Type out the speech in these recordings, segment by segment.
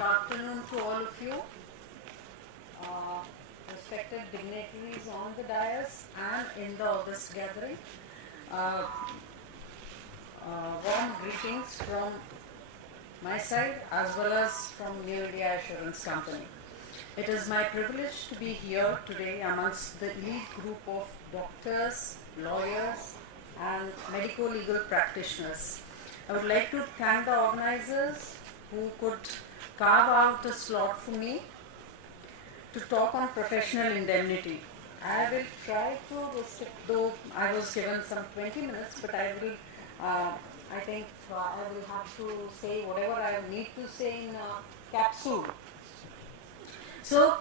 Good afternoon to all of you, respected dignitaries on the dais and in the August gathering. Warm greetings from my side as well as from Indemnity Insurance Company. It is my privilege to be here today amongst the elite group of doctors, lawyers and medico-legal practitioners. I would like to thank the organizers who could carve out a slot for me to talk on professional indemnity. I will try to restrict, though I was given some 20 minutes, but I will have to say whatever I need to say in a capsule. So,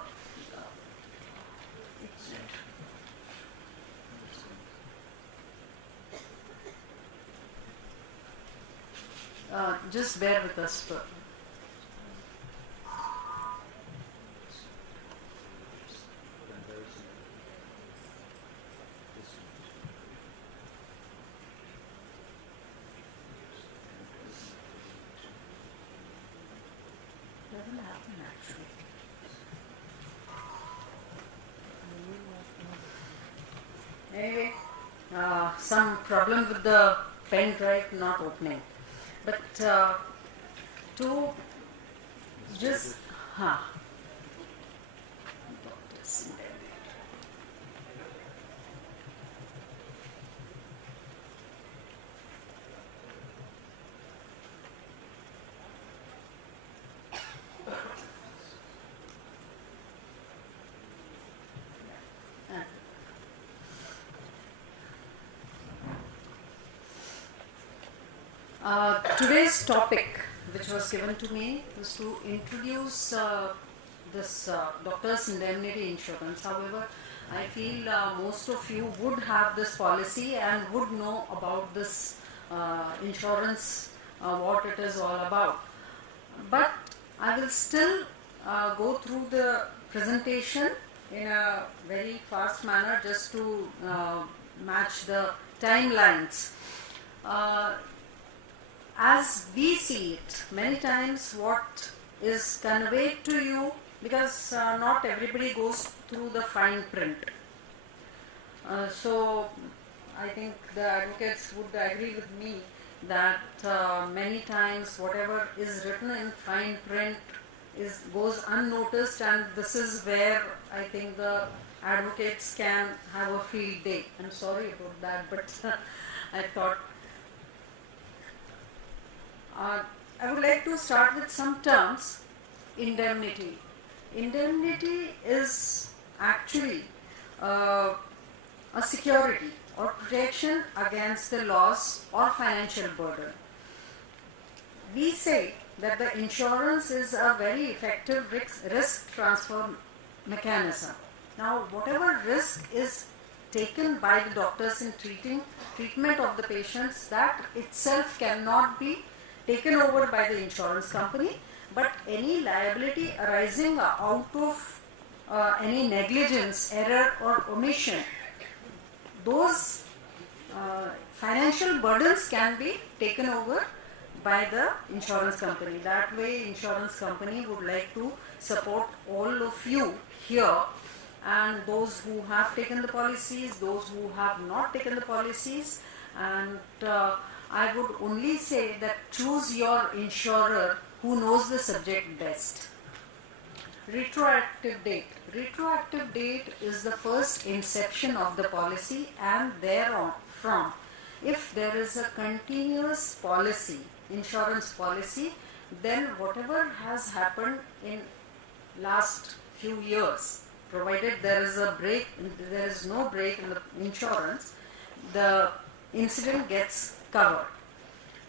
just bear with us for doesn't happen actually. Anyway, some problem with the pen drive not opening. But to just today's topic, which was given to me, was to introduce this Doctors Indemnity Insurance. However, I feel most of you would have this policy and would know about this insurance, what it is all about. But I will still go through the presentation in a very fast manner just to match the timelines. As we see it, many times what is conveyed to you, because not everybody goes through the fine print. So I think the advocates would agree with me that many times whatever is written in fine print goes unnoticed, and this is where I think the advocates can have a field day. I'm sorry about that, but I thought I would like to start with some terms. Indemnity. Indemnity is actually a security or protection against the loss or financial burden. We say that the insurance is a very effective risk transfer mechanism. Now, whatever risk is taken by the doctors in treatment of the patients, that itself cannot be taken over by the insurance company, but any liability arising out of any negligence, error or omission, those financial burdens can be taken over by the insurance company. That way, insurance company would like to support all of you here, and those who have taken the policies, those who have not taken the policies, and I would only say that choose your insurer who knows the subject best. Retroactive date. Retroactive date is the first inception of the policy, and thereon from, if there is a continuous policy, insurance policy, then whatever has happened in last few years, provided there is no break in the insurance, the incident gets covered.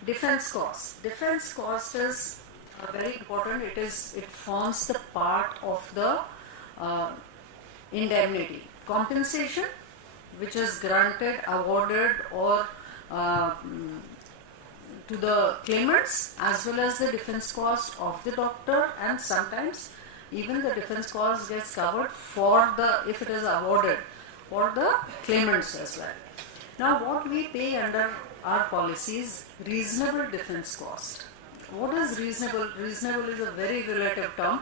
Defense cost. Defense cost is very important. It forms the part of the indemnity. Compensation, which is granted, awarded, or to the claimants, as well as the defense cost of the doctor, and sometimes even the defense cost gets covered if it is awarded, for the claimants as well. Now, what we pay under our policies, reasonable defense cost. what is reasonable? Reasonable is a very relative term.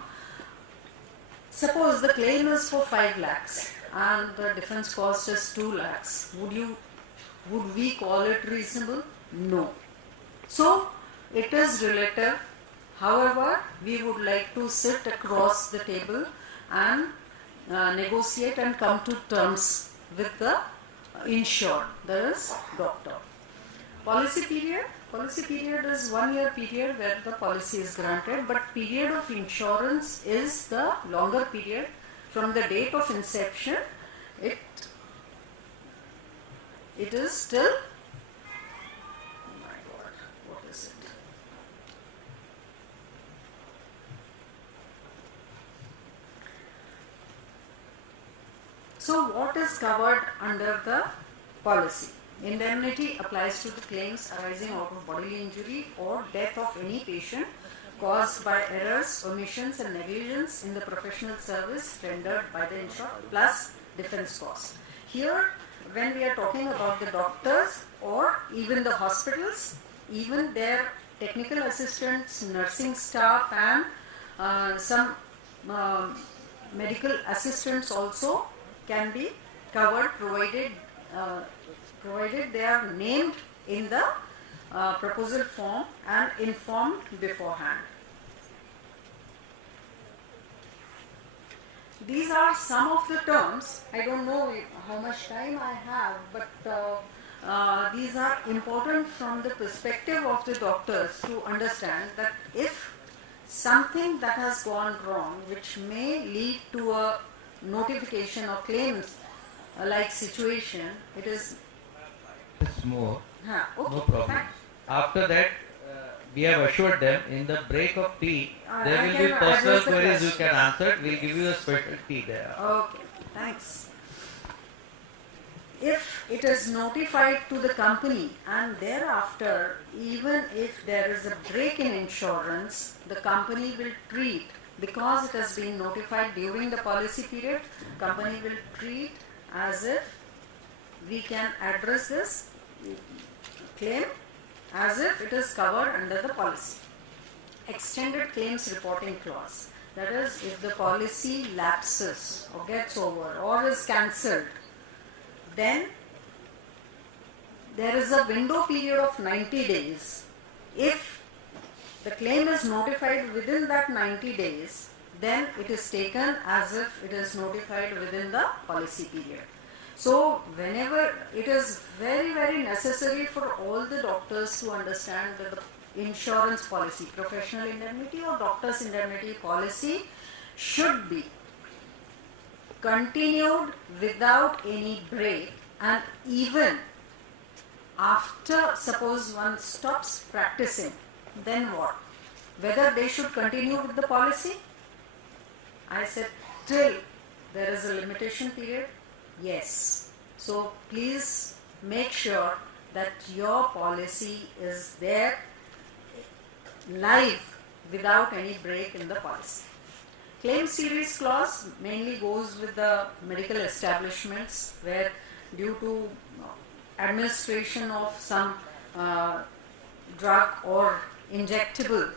Suppose the claim is for 5 lakhs and the defense cost is 2 lakhs. Would we call it reasonable? No. So it is relative. However, we would like to sit across the table and negotiate and come to terms with the insured, that is doctor. Policy period. Policy period is 1 year period where the policy is granted, but period of insurance is the longer period from the date of inception. It is till, oh my God, what is it? So what is covered under the policy? Indemnity applies to the claims arising out of bodily injury or death of any patient caused by errors, omissions and negligence in the professional service rendered by the insured plus defense cost. Here, when we are talking about the doctors or even the hospitals, even their technical assistants, nursing staff and some medical assistants also can be covered provided they are named in the proposal form and informed beforehand. These are some of the terms. I don't know how much time I have, but these are important from the perspective of the doctors to understand that if something that has gone wrong, which may lead to a notification or claims like situation, it is more. okay, No problem. fine. After that, we have assured them in the break of tea, there I will can be personal address the queries you questions. can answer. We'll give you a special tea there. Okay, thanks. If it is notified to the company and thereafter, even if there is a break in insurance, the company will treat, because it has been notified during the policy period, company will treat as if we can address this claim as if it is covered under the policy. Extended claims reporting clause. That is, if the policy lapses or gets over or is cancelled, then there is a window period of 90 days. If the claim is notified within that 90 days, then it is taken as if it is notified within the policy period. So whenever it is very, very necessary for all the doctors to understand that the insurance policy, professional indemnity or doctor's indemnity policy should be continued without any break, and even after, suppose one stops practicing, then what? Whether they should continue with the policy? I said till there is a limitation period. Yes. So please make sure that your policy is there live without any break in the policy. Claim series clause mainly goes with the medical establishments where due to administration of some drug or injectable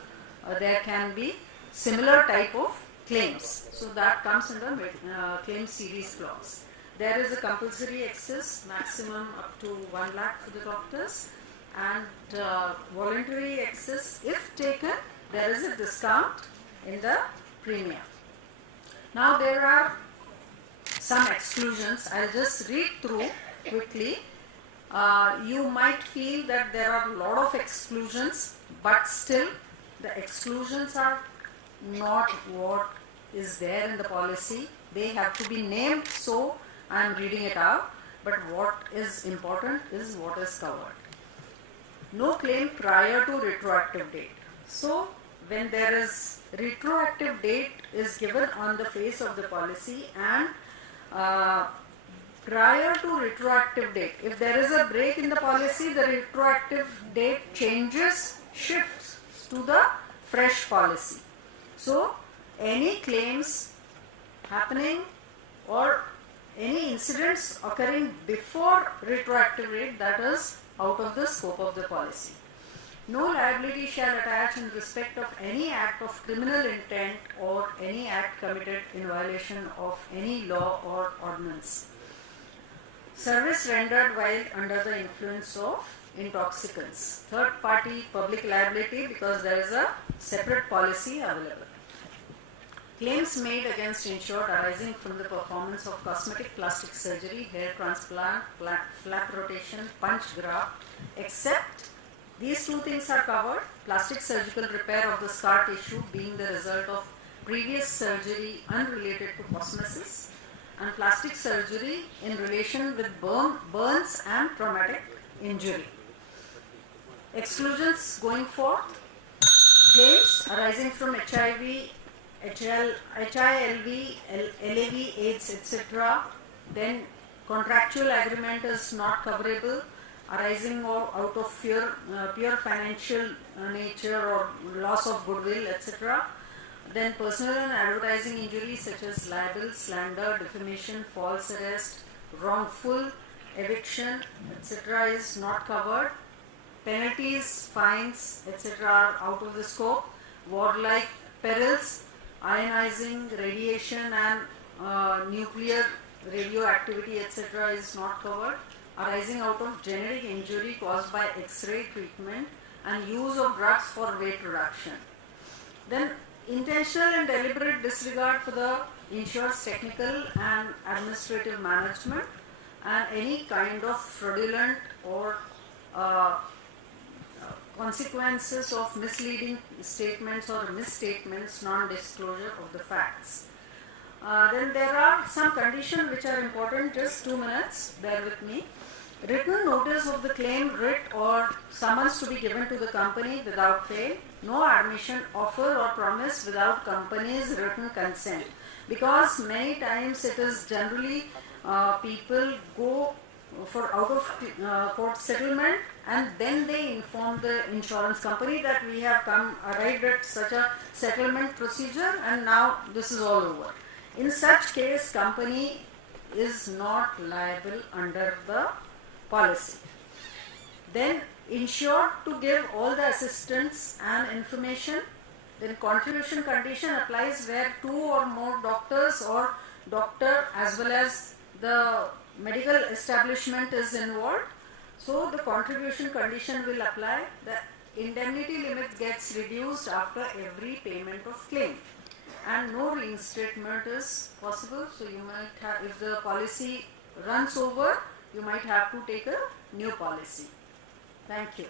there can be similar type of claims. So that comes in the claim series clause. There is a compulsory excess maximum up to 1 lakh for the doctors, and voluntary excess, if taken, there is a discount in the premium. Now there are some exclusions. I'll just read through quickly. You might feel that there are a lot of exclusions, but still the exclusions are not what is there in the policy. They have to be named, so I am reading it out, but what is important is what is covered. No claim prior to retroactive date. So when there is retroactive date is given on the face of the policy, and prior to retroactive date, if there is a break in the policy, the retroactive date shifts to the fresh policy. So any claims happening or any incidents occurring before retroactive date, that is out of the scope of the policy. No liability shall attach in respect of any act of criminal intent or any act committed in violation of any law or ordinance. Service rendered while under the influence of intoxicants. Third party public liability, because there is a separate policy available. Claims made against insured arising from the performance of cosmetic plastic surgery, hair transplant, flap rotation, punch graft, except these two things are covered. Plastic surgical repair of the scar tissue being the result of previous surgery unrelated to forMrs, and plastic surgery in relation with burns and traumatic injury. Exclusions going forth: claims arising from HIV, HIV, LAV, AIDS, etc. Then contractual agreement is not coverable, arising out of pure financial nature or loss of goodwill, etc. Then personal and advertising injuries such as libel, slander, defamation, false arrest, wrongful eviction, etc. is not covered. Penalties, fines, etc. are out of the scope. Warlike perils, ionizing, radiation and nuclear radioactivity, etc. is not covered. Arising out of generic injury caused by X-ray treatment and use of drugs for weight reduction. Then intentional and deliberate disregard for the insured's technical and administrative management, and any kind of fraudulent or consequences of misleading statements or misstatements, non-disclosure of the facts. Then there are some conditions which are important, just 2 minutes, bear with me. Written notice of the claim, writ or summons to be given to the company without fail. No admission, offer or promise without company's written consent. Because many times it is generally people go for out of court settlement and then they inform the insurance company that we have arrived at such a settlement procedure and now this is all over. In such case, company is not liable under the policy. Then insured to give all the assistance and information. Then contribution condition applies where 2 or more doctors or doctor as well as the medical establishment is involved. So the contribution condition will apply. The indemnity limit gets reduced after every payment of claim, and no reinstatement is possible. So you might have, if the policy runs over, you might have to take a new policy. Thank you.